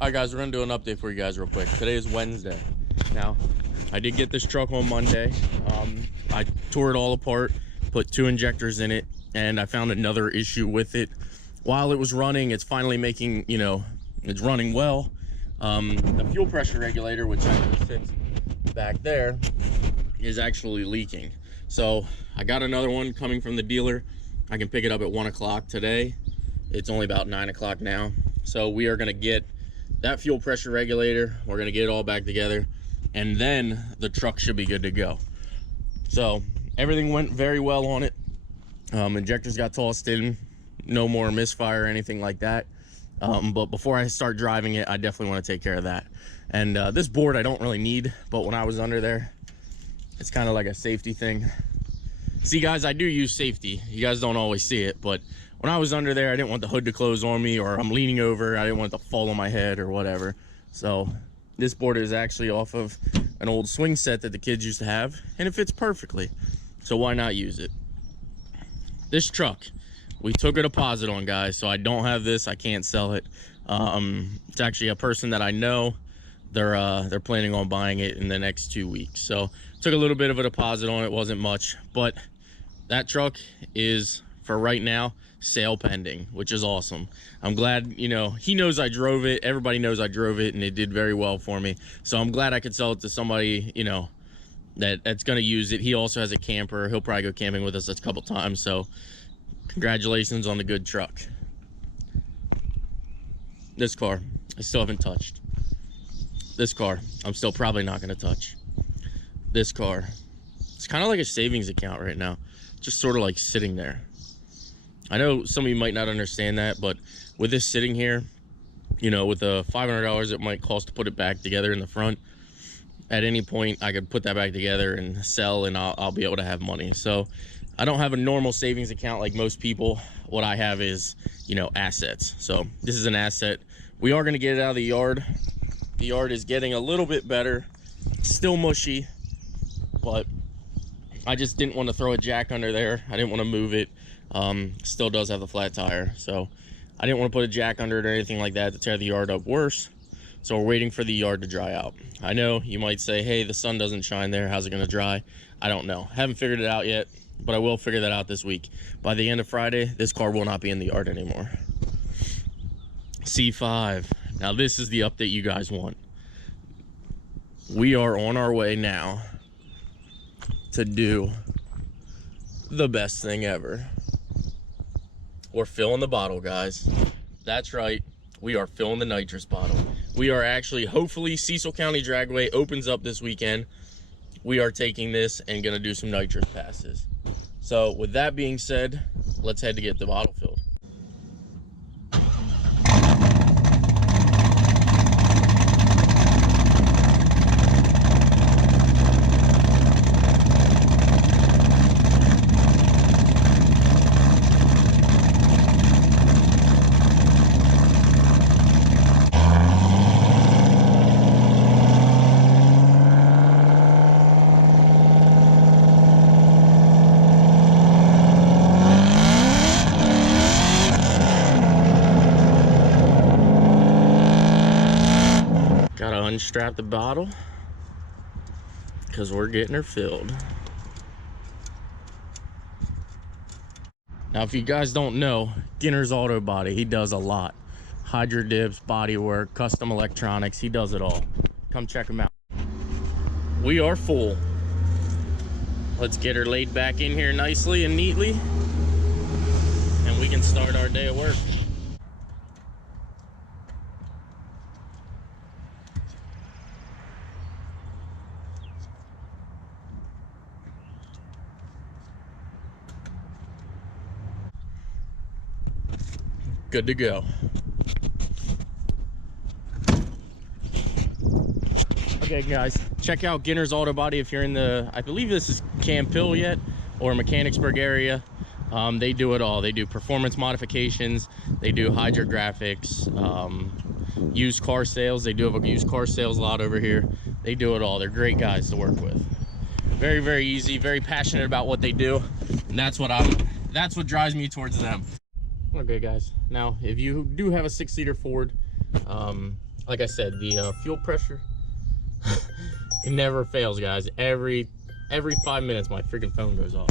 All right, guys, we're gonna do an update for you guys real quick. Today is Wednesday. Now, I did get this truck on Monday. I tore it all apart, put 2 injectors in it, and I found another issue with it. While it was running, it's finally making, you know, it's running well. The fuel pressure regulator, which actually sits back there, is actually leaking. So I got another one coming from the dealer. I can pick it up at 1 o'clock today. It's only about 9 o'clock now. So we are gonna get that fuel pressure regulator, we're gonna get it all back together, and then the truck should be good to go. So everything went very well on it. Injectors got tossed in, no more misfire or anything like that. But before I start driving it, I definitely want to take care of that. And this board I don't really need, but when I was under there, it's kind of like a safety thing. See guys, I do use safety. You guys don't always see it, but when I was under there, I didn't want the hood to close on me, or I'm leaning over, I didn't want it to fall on my head or whatever. So this board is actually off of an old swing set that the kids used to have, and it fits perfectly. So why not use it? This truck, we took a deposit on, guys, so I don't have this. I can't sell it. It's actually a person that I know. They're planning on buying it in the next 2 weeks. So took a little bit of a deposit on it, wasn't much, but that truck is, for right now, sale pending, which is awesome. I'm glad, you know, he knows I drove it, everybody knows I drove it, and it did very well for me. So I'm glad I could sell it to somebody, you know, that's gonna use it. He also has a camper. He'll probably go camping with us a couple times. So congratulations on the good truck. This car I still haven't touched. This car I'm still probably not gonna touch. This car, it's kind of like a savings account right now, just sort of like sitting there. I know some of you might not understand that, but with this sitting here, you know, with the $500 it might cost to put it back together in the front, at any point I could put that back together and sell, and I'll be able to have money. So I don't have a normal savings account like most people. What I have is, you know, assets. So this is an asset. We are going to get it out of the yard. The yard is getting a little bit better, still mushy, but I just didn't want to throw a jack under there. I didn't want to move it. Still does have the flat tire, so I didn't want to put a jack under it or anything like that to tear the yard up worse. So we're waiting for the yard to dry out. I know you might say, hey, the sun doesn't shine there, how's it going to dry? I don't know, haven't figured it out yet, but I will figure that out this week. By the end of Friday, this car will not be in the yard anymore. C5. Now this is the update you guys want. We are on our way now to do the best thing ever. We're filling the bottle, guys. That's right, we are filling the nitrous bottle. We are actually, hopefully Cecil County Dragway opens up this weekend. We are taking this and gonna do some nitrous passes. So with that being said, let's head to get the bottle filled. Gotta unstrap the bottle because we're getting her filled. Now, if you guys don't know, Ginner's Auto Body, he does a lot. Hydro dips, body work, custom electronics, he does it all. Come check him out. We are full. Let's get her laid back in here nicely and neatly, and we can start our day of work. Good to go. Okay guys, check out Ginner's Auto Body if you're in the, I believe this is Camp Hill yet, or Mechanicsburg area. They do it all. They do performance modifications, they do hydrographics, used car sales. They do have a used car sales lot over here. They do it all. They're great guys to work with. Very, very easy, very passionate about what they do. And that's what drives me towards them. Okay guys, now if you do have a 6-seater Ford, like I said, the fuel pressure, it never fails, guys. Every 5 minutes, my freaking phone goes off.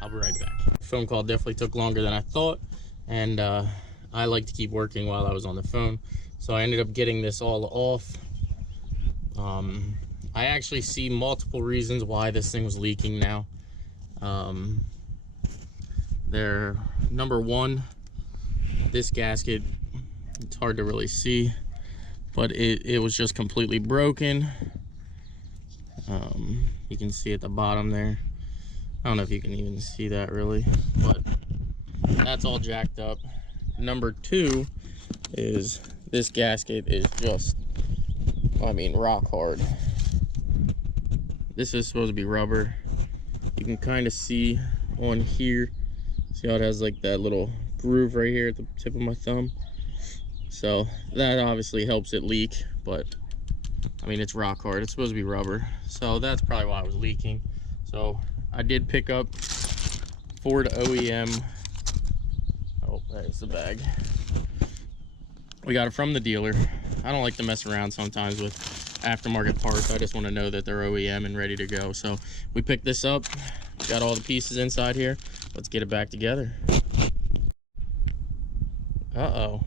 I'll be right back. Phone call definitely took longer than I thought, and I like to keep working while I was on the phone, so I ended up getting this all off. I actually see multiple reasons why this thing was leaking now. Number one, this gasket, it's hard to really see, but it was just completely broken. You can see at the bottom there. I don't know if you can even see that really, but that's all jacked up. Number two is this gasket is just, I mean, rock hard. This is supposed to be rubber. You can kind of see on here, see how it has like that little groove right here at the tip of my thumb. So that obviously helps it leak, but I mean, it's rock hard. It's supposed to be rubber. So that's probably why it was leaking. So I did pick up Ford OEM. Oh, there's the bag. We got it from the dealer. I don't like to mess around sometimes with aftermarket parts. I just want to know that they're OEM and ready to go. So we picked this up, got all the pieces inside here. Let's get it back together. Uh-oh.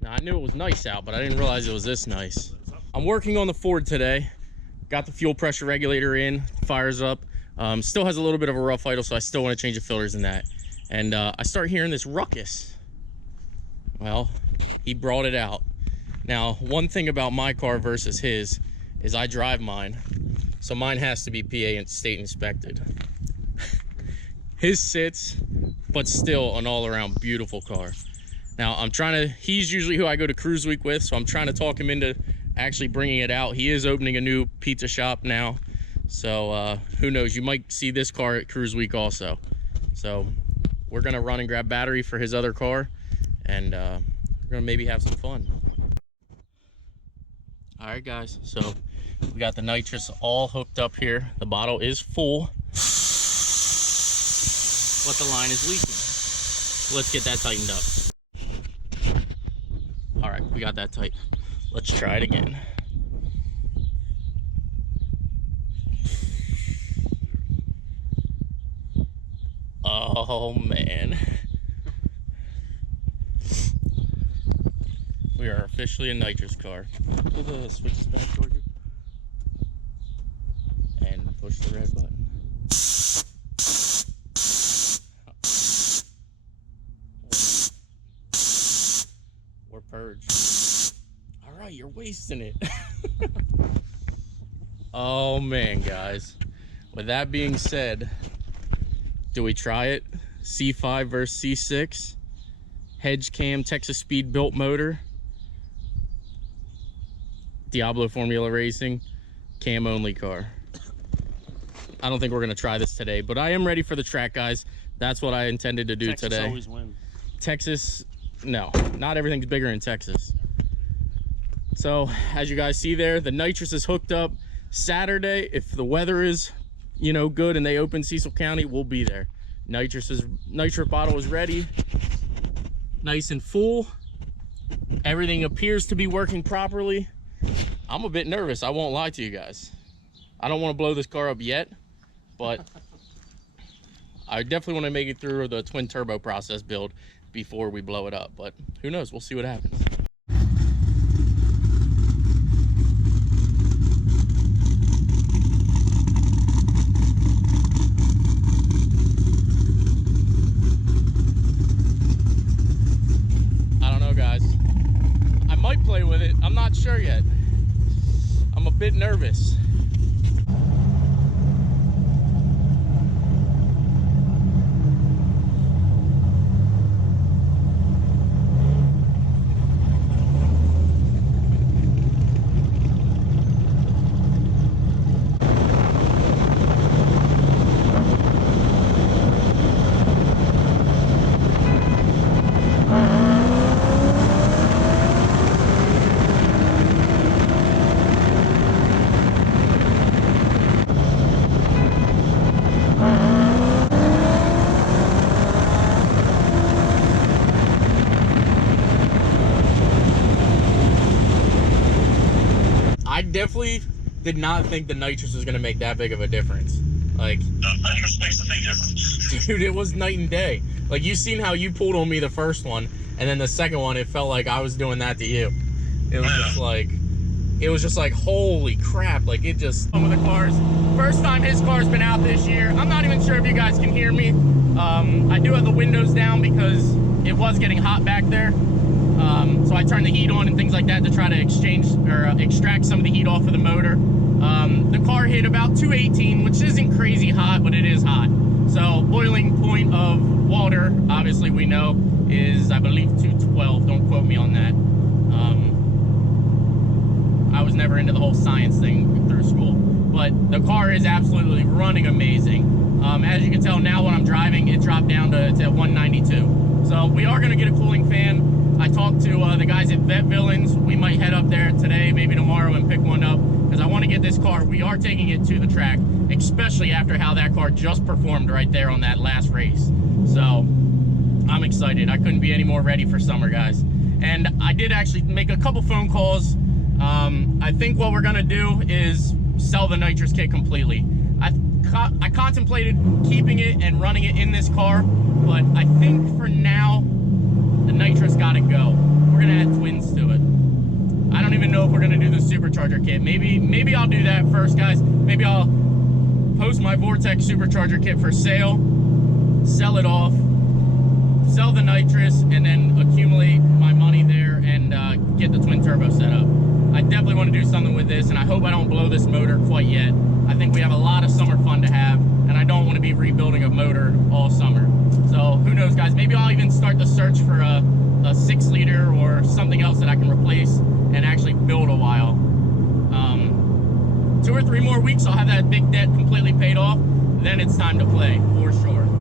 Now, I knew it was nice out, but I didn't realize it was this nice. I'm working on the Ford today. Got the fuel pressure regulator in, fires up. Still has a little bit of a rough idle, so I still want to change the filters in that. And I start hearing this ruckus. Well, he brought it out. Now, one thing about my car versus his is I drive mine, so mine has to be PA and state inspected. His sits, but still an all-around beautiful car. Now, he's usually who I go to Cruise Week with, so I'm trying to talk him into actually bringing it out. He is opening a new pizza shop now, so who knows, you might see this car at Cruise Week also. So we're gonna run and grab battery for his other car, and we're gonna maybe have some fun. All right, guys, so we got the nitrous all hooked up here. The bottle is full, but the line is leaking. Let's get that tightened up. All right, we got that tight. Let's try it again. Oh man. We are officially a nitrous car. Pull the switches back toward you. And push the red button. Or purge. Alright, you're wasting it. Oh man, guys. With that being said, do we try it? C5 versus C6. Hedge cam, Texas speed built motor. Diablo Formula Racing, cam only car. I don't think we're gonna try this today, but I am ready for the track, guys. That's what I intended to do today. Texas always wins. Texas, no, not everything's bigger in Texas. So as you guys see there, the nitrous is hooked up. Saturday, if the weather is, you know, good and they open Cecil County, we'll be there. Nitrous bottle is ready, nice and full. Everything appears to be working properly. I'm a bit nervous, I won't lie to you guys. I don't want to blow this car up yet, but I definitely want to make it through the twin turbo process build before we blow it up. But who knows, we'll see what happens. I don't know, guys. I might play with it, I'm not sure yet. I'm a bit nervous. I definitely did not think the nitrous was gonna make that big of a difference. Like, the nitrous makes a big difference. Dude, it was night and day. Like, you seen how you pulled on me the first one, and then the second one, it felt like I was doing that to you. It was just like, holy crap. Like, it just, some of the cars, first time his car's been out this year. I'm not even sure if you guys can hear me. I do have the windows down because it was getting hot back there. So I turned the heat on and things like that to try to extract some of the heat off of the motor. The car hit about 218, which isn't crazy hot, but it is hot. So boiling point of water, obviously we know, is I believe 212. Don't quote me on that. I was never into the whole science thing through school, but the car is absolutely running amazing. As you can tell now when I'm driving, it dropped down to 192. So we are gonna get a cooling fan. I talked to the guys at Vet Villains. We might head up there today, maybe tomorrow, and pick one up, because I want to get this car. We are taking it to the track, especially after how that car just performed right there on that last race. So I'm excited. I couldn't be any more ready for summer, guys. And I did actually make a couple phone calls. I think what we're gonna do is sell the nitrous kit completely. I contemplated keeping it and running it in this car, but I think for now the nitrous gotta go. We're gonna add twins to it. I don't even know if we're gonna do the supercharger kit. Maybe I'll do that first, guys. Maybe I'll post my Vortex supercharger kit for sale, sell it off, sell the nitrous, and then accumulate my money there and get the twin turbo set up. I definitely want to do something with this, and I hope I don't blow this motor quite yet. I think we have a lot of summer fun to have, and I don't want to be rebuilding a motor all summer. So who knows, guys? Maybe I'll even start the search for a 6-liter or something else that I can replace and actually build a while. 2 or 3 more weeks, I'll have that big debt completely paid off. Then it's time to play, for sure.